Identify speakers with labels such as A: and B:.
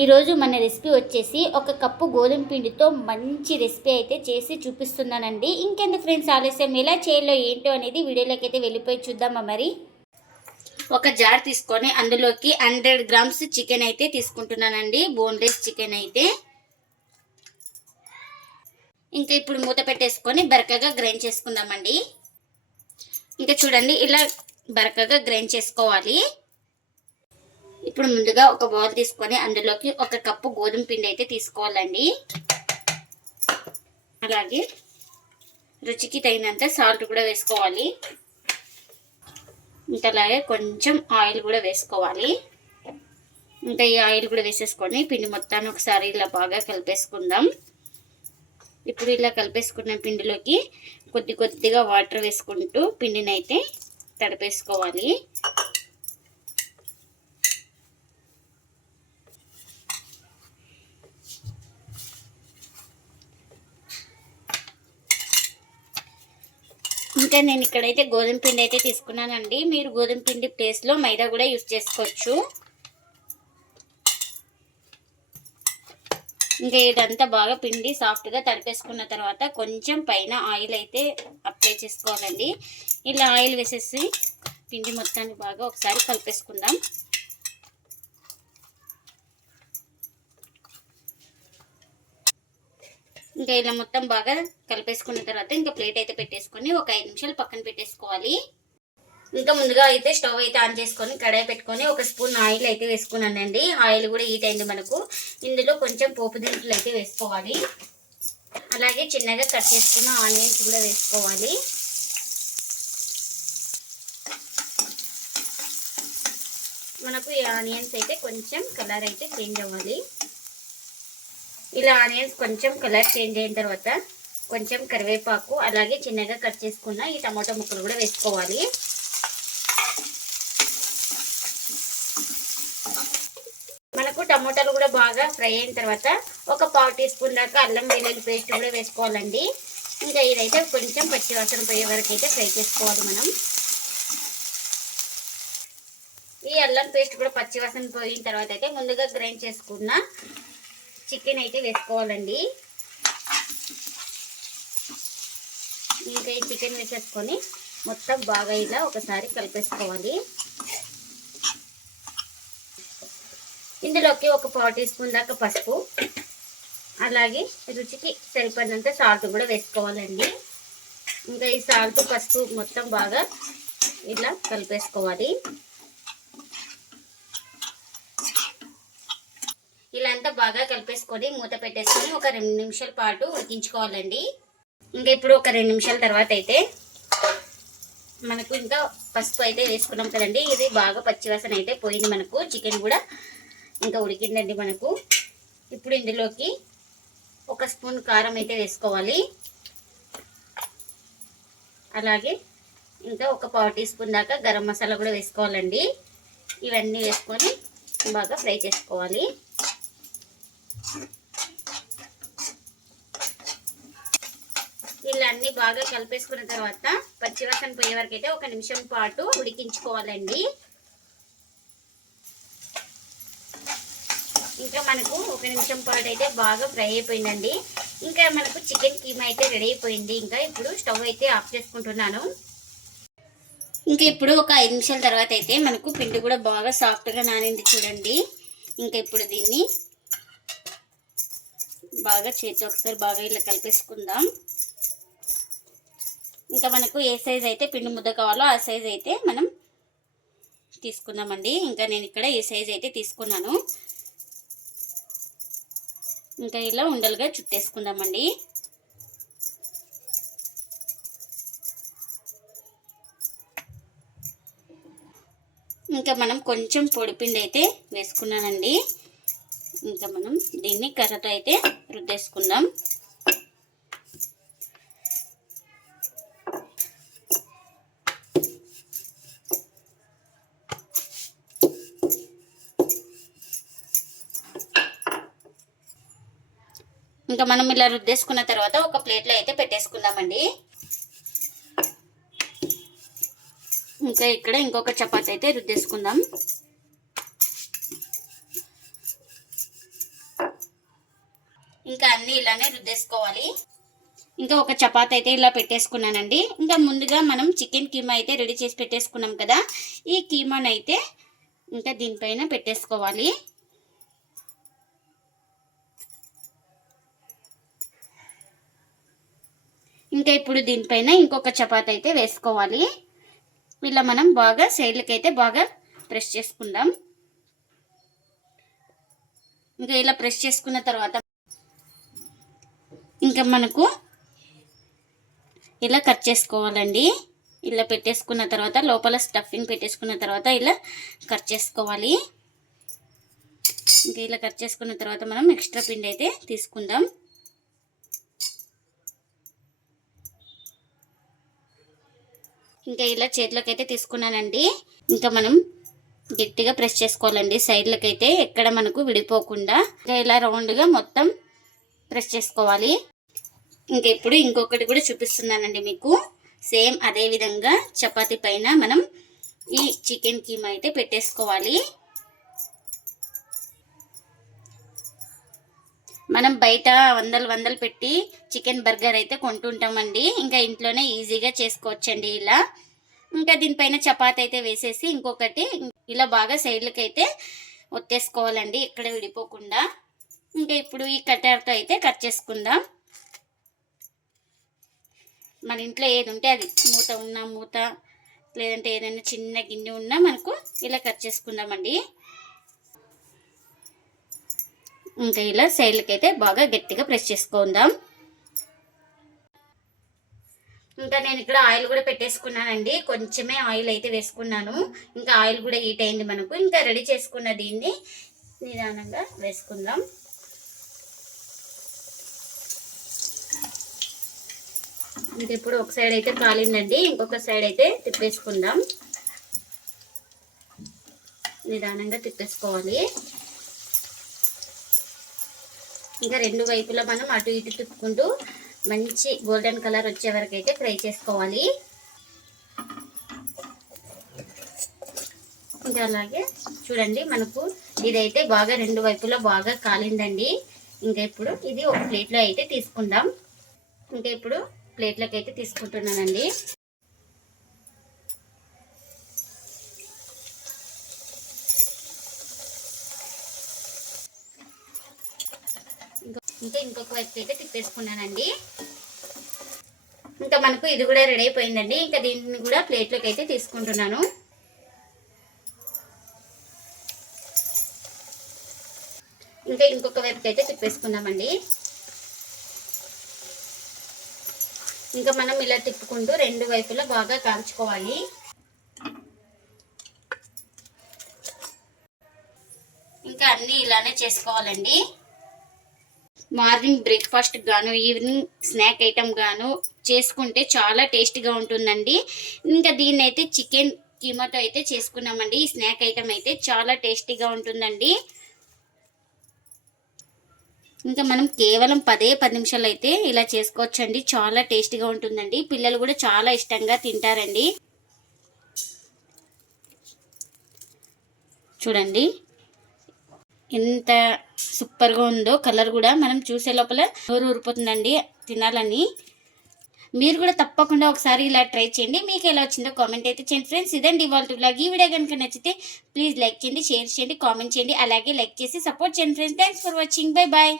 A: ఈరోజు మన రెసిపీ వచ్చేసి ఒక కప్పు గోధుమ పిండితో మంచి రెసిపీ అయితే చేసి చూపిస్తున్నానండి. ఇంకెందుకు ఫ్రెండ్స్ ఆలస్యం? ఎలా చేయాలో ఏంటో అనేది వీడియోలోకి అయితే వెళ్ళిపోయి చూద్దామా మరి? ఒక జార్ తీసుకొని అందులోకి హండ్రెడ్ గ్రామ్స్ చికెన్ అయితే తీసుకుంటున్నానండి. బోన్లెస్ చికెన్ అయితే. ఇంకా ఇప్పుడు మూత పెట్టేసుకొని బరకగా గ్రైండ్ చేసుకుందామండి. ఇంకా చూడండి ఇలా బరకగా గ్రైండ్ చేసుకోవాలి. ఇప్పుడు ముందుగా ఒక బౌల్ తీసుకొని అందులోకి ఒక కప్పు గోధుమ పిండి అయితే తీసుకోవాలండి. అలాగే రుచికి తగినంత సాల్ట్ కూడా వేసుకోవాలి. ఇంకా అలాగే కొంచెం ఆయిల్ కూడా వేసుకోవాలి. ఇంకా ఈ ఆయిల్ కూడా వేసేసుకొని పిండి మొత్తాన్ని ఒకసారి ఇలా బాగా కలిపేసుకుందాం. ఇప్పుడు ఇలా కలిపేసుకున్న పిండిలోకి కొద్ది కొద్దిగా వాటర్ వేసుకుంటూ పిండిని అయితే తడిపేసుకోవాలి. ఇంకా నేను ఇక్కడైతే గోధుమ పిండి అయితే తీసుకున్నానండి. మీరు గోధుమ పిండి ప్లేస్లో మైదా కూడా యూస్ చేసుకోవచ్చు. ఇంకా ఇదంతా బాగా పిండి సాఫ్ట్గా తడిపేసుకున్న తర్వాత కొంచెం పైన ఆయిల్ అయితే అప్లై చేసుకోవాలండి. ఇలా ఆయిల్ వేసేసి పిండి మొత్తాన్ని బాగా ఒకసారి కలిపేసుకుందాం. ఇంకా ఇలా మొత్తం బాగా కలిపేసుకున్న తర్వాత ఇంకా ప్లేట్ అయితే పెట్టేసుకొని ఒక ఐదు నిమిషాలు పక్కన పెట్టేసుకోవాలి. ఇంకా ముందుగా అయితే స్టవ్ అయితే ఆన్ చేసుకొని కడాయి పెట్టుకొని ఒక స్పూన్ ఆయిల్ అయితే వేసుకున్నానండి. ఆయిల్ కూడా హీట్ అయింది మనకు. ఇందులో కొంచెం పోపు దినుసులు అయితే వేసుకోవాలి. అలాగే చిన్నగా కట్ చేసుకున్న ఆనియన్స్ కూడా వేసుకోవాలి. మనకు ఈ ఆనియన్స్ అయితే కొంచెం కలర్ అయితే చేంజ్ అవ్వాలి. ఇలా ఆనియన్స్ కొంచెం కలర్ చేంజ్ అయిన తర్వాత కొంచెం కరివేపాకు అలాగే చిన్నగా కట్ చేసుకున్న ఈ టమాటో ముక్కలు కూడా వేసుకోవాలి. మనకు టమాటాలు కూడా బాగా ఫ్రై అయిన తర్వాత ఒక పావు టీ స్పూన్ దాకా అల్లం వెల్లుల్లి పేస్ట్ కూడా వేసుకోవాలండి. ఇంకా ఇదైతే కొంచెం పచ్చివాసన పోయే వరకు అయితే ఫ్రై చేసుకోవాలి మనం. ఈ అల్లం పేస్ట్ కూడా పచ్చివాసన పోయిన తర్వాత అయితే ముందుగా గ్రైండ్ చేసుకున్న చికెన్ అయితే వేసుకోవాలండి. ఇంకా ఈ చికెన్ వేసేసుకొని మొత్తం బాగా ఇలా ఒకసారి కలిపేసుకోవాలి. ఇందులోకి ఒక పావు టీ స్పూన్ దాకా పసుపు అలాగే రుచికి సరిపడినంత సాల్ట్ కూడా వేసుకోవాలండి. ఇంకా ఈ సాల్ట్ పసుపు మొత్తం బాగా ఇలా కలిపేసుకోవాలి. ఇలా అంతా బాగా కలిపేసుకొని మూత పెట్టేసుకొని ఒక రెండు నిమిషాల పాటు ఉడికించుకోవాలండి. ఇంకా ఇప్పుడు ఒక రెండు నిమిషాల తర్వాత అయితే మనకు ఇంకా పసుపు అయితే వేసుకున్నాం కదండి. ఇది బాగా పచ్చివాసన అయితే పోయింది మనకు. చికెన్ కూడా ఇంకా ఉడికిందండి మనకు. ఇప్పుడు ఇందులోకి ఒక స్పూన్ కారం అయితే వేసుకోవాలి. అలాగే ఇంకా ఒక పావు టీ స్పూన్ దాకా గరం మసాలా కూడా వేసుకోవాలండి. ఇవన్నీ వేసుకొని బాగా ఫ్రై చేసుకోవాలి. వీళ్ళన్నీ బాగా కలిపేసుకున్న తర్వాత పచ్చివాసన పోయే వరకు అయితే ఒక నిమిషం పాటు ఉడికించుకోవాలండి. ఇంకా మనకు ఒక నిమిషం పాటు అయితే బాగా ఫ్రై అయిపోయిందండి. ఇంకా మనకు చికెన్ కీమా అయితే రెడీ అయిపోయింది. ఇంకా ఇప్పుడు స్టవ్ అయితే ఆఫ్ చేసుకుంటున్నాను. ఇంకా ఇప్పుడు ఒక ఐదు నిమిషాల తర్వాత అయితే మనకు పిండి కూడా బాగా సాఫ్ట్గా నానింది చూడండి. ఇంకా ఇప్పుడు దీన్ని బాగా చేతి ఒకసారి బాగా ఇలా కలిపేసుకుందాం. ఇంకా మనకు ఏ సైజ్ అయితే పిండి ముద్ద కావాలో ఆ సైజ్ అయితే మనం తీసుకుందామండి. ఇంకా నేను ఇక్కడ ఏ సైజ్ అయితే తీసుకున్నాను ఇంకా ఇలా ఉండలుగా చుట్టేసుకుందామండి. ఇంకా మనం కొంచెం పొడిపిండి అయితే వేసుకున్నానండి. ఇంకా మనం దీన్ని కర్రతో అయితే రుద్దేసుకుందాం. ఇంకా మనం ఇలా రుద్దేసుకున్న తర్వాత ఒక ప్లేట్లో అయితే పెట్టేసుకుందామండి. ఇంకా ఇక్కడ ఇంకొక చపాతి అయితే రుద్దేసుకుందాం. ఇంకా ఇలానే రుద్దేసుకోవాలి. ఇంకా ఒక చపాతీ అయితే ఇలా పెట్టేసుకున్నానండి. ఇంకా ముందుగా మనం చికెన్ కీమా అయితే రెడీ చేసి పెట్టేసుకున్నాం కదా. ఈ కీమాని అయితే ఇంకా దీనిపైన పెట్టేసుకోవాలి. ఇంకా ఇప్పుడు దీనిపైన ఇంకొక చపాతీ అయితే వేసుకోవాలి. ఇలా మనం బాగా సైడ్లకి అయితే బాగా ప్రెస్ చేసుకుందాం. ఇంకా ఇలా ప్రెస్ చేసుకున్న తర్వాత ఇంకా మనకు ఇలా కట్ చేసుకోవాలండి. ఇలా పెట్టేసుకున్న తర్వాత లోపల స్టఫింగ్ పెట్టేసుకున్న తర్వాత ఇలా కట్ చేసుకోవాలి. ఇంకా ఇలా కట్ చేసుకున్న తర్వాత మనం ఎక్స్ట్రా పిండి అయితే తీసుకుందాం. ఇంకా ఇలా చేతిలోకి అయితే తీసుకున్నానండి. ఇంకా మనం గట్టిగా ప్రెస్ చేసుకోవాలండి. సైడ్లకైతే ఎక్కడ మనకు విడిపోకుండా. ఇంకా ఇలా రౌండ్గా మొత్తం ప్రెస్ చేసుకోవాలి. ఇంకా ఇప్పుడు ఇంకొకటి కూడా చూపిస్తున్నానండి మీకు. సేమ్ అదే విధంగా చపాతీ పైన మనం ఈ చికెన్ కీమా అయితే పెట్టేసుకోవాలి. మనం బయట వందలు వందలు పెట్టి చికెన్ బర్గర్ అయితే కొంటుంటామండి. ఇంకా ఇంట్లోనే ఈజీగా చేసుకోవచ్చండి ఇలా. ఇంకా దీనిపైన చపాతి అయితే వేసేసి ఇంకొకటి ఇలా బాగా సైడ్లకి అయితే ఒత్తేసుకోవాలండి ఎక్కడ విడిపోకుండా. ఇంకా ఇప్పుడు ఈ కట్టర్తో అయితే కట్ చేసుకుందాం. మన ఇంట్లో ఏది ఉంటే అది మూత ఉన్న మూత లేదంటే ఏదైనా చిన్న గిన్నె ఉన్నా మనకు ఇలా కట్ చేసుకుందామండి. ఇంకా ఇలా సైడ్లకైతే అయితే బాగా గట్టిగా ప్రెస్ చేసుకుందాం. ఇంకా నేను ఇక్కడ ఆయిల్ కూడా పెట్టేసుకున్నానండి. కొంచెమే ఆయిల్ అయితే వేసుకున్నాను. ఇంకా ఆయిల్ కూడా హీట్ అయింది మనకు. ఇంకా రెడీ చేసుకున్న దీన్ని నిదానంగా వేసుకుందాం. ఇంకా ఇప్పుడు ఒక సైడ్ అయితే కాలిందండి ఇంకొక సైడ్ అయితే తిప్పేసుకుందాం. నిదానంగా తిప్పేసుకోవాలి. ఇంకా రెండు వైపులా మనం అటు ఇటు తిప్పుకుంటూ మంచి గోల్డెన్ కలర్ వచ్చే వరకు అయితే ఫ్రై చేసుకోవాలి. ఇంకా అలాగే చూడండి మనకు ఇదైతే బాగా రెండు వైపులా బాగా కాలిందండి. ఇంకా ఇప్పుడు ఇది ఒక ప్లేట్లో అయితే తీసుకుందాం. ఇంకా ఇప్పుడు ప్లేట్లోకి అయితే తీసుకుంటున్నానండి. ఇంకా ఇంకొక వైపు అయితే తిప్పేసుకున్నానండి. ఇంకా మనకు ఇది కూడా రెడీ అయిపోయిందండి. ఇంకా దీన్ని కూడా ప్లేట్లోకి అయితే తీసుకుంటున్నాను. ఇంకా ఇంకొక వైపుకి అయితే తిప్పేసుకుందామండి. ఇంకా మనం ఇలా తిప్పుకుంటూ రెండు వైపులా బాగా కాల్చుకోవాలి. ఇంకా అన్నీ ఇలానే చేసుకోవాలండి. మార్నింగ్ బ్రేక్ఫాస్ట్ గాను ఈవినింగ్ స్నాక్ ఐటమ్ గాను చేసుకుంటే చాలా టేస్టీగా ఉంటుందండి. ఇంకా దీన్ని అయితే చికెన్ కీమాతో అయితే చేసుకున్నామండి. ఈ స్నాక్ ఐటమ్ అయితే చాలా టేస్టీగా ఉంటుందండి. ఇంకా మనం కేవలం పదే పది నిమిషాలు అయితే ఇలా చేసుకోవచ్చండి. చాలా టేస్టీగా ఉంటుందండి. పిల్లలు కూడా చాలా ఇష్టంగా తింటారండి. చూడండి. ఎంత సూపర్గా ఉందో కలర్ కూడా మనం చూసే లోపల నోరు ఊరిపోతుందండి తినాలని. మీరు కూడా తప్పకుండా ఒకసారి ఇలా ట్రై చేయండి. మీకు ఎలా వచ్చిందో కామెంట్ అయితే చేయండి. ఫ్రెండ్స్ ఇదండి ఇవాళ బ్లాగ్ ఈ వీడియో కనుక నచ్చితే ప్లీజ్ లైక్ చేయండి షేర్ చేయండి కామెంట్ చేయండి. అలాగే లైక్ చేసి సపోర్ట్ చేయండి. Friends thanks for watching. Bye bye.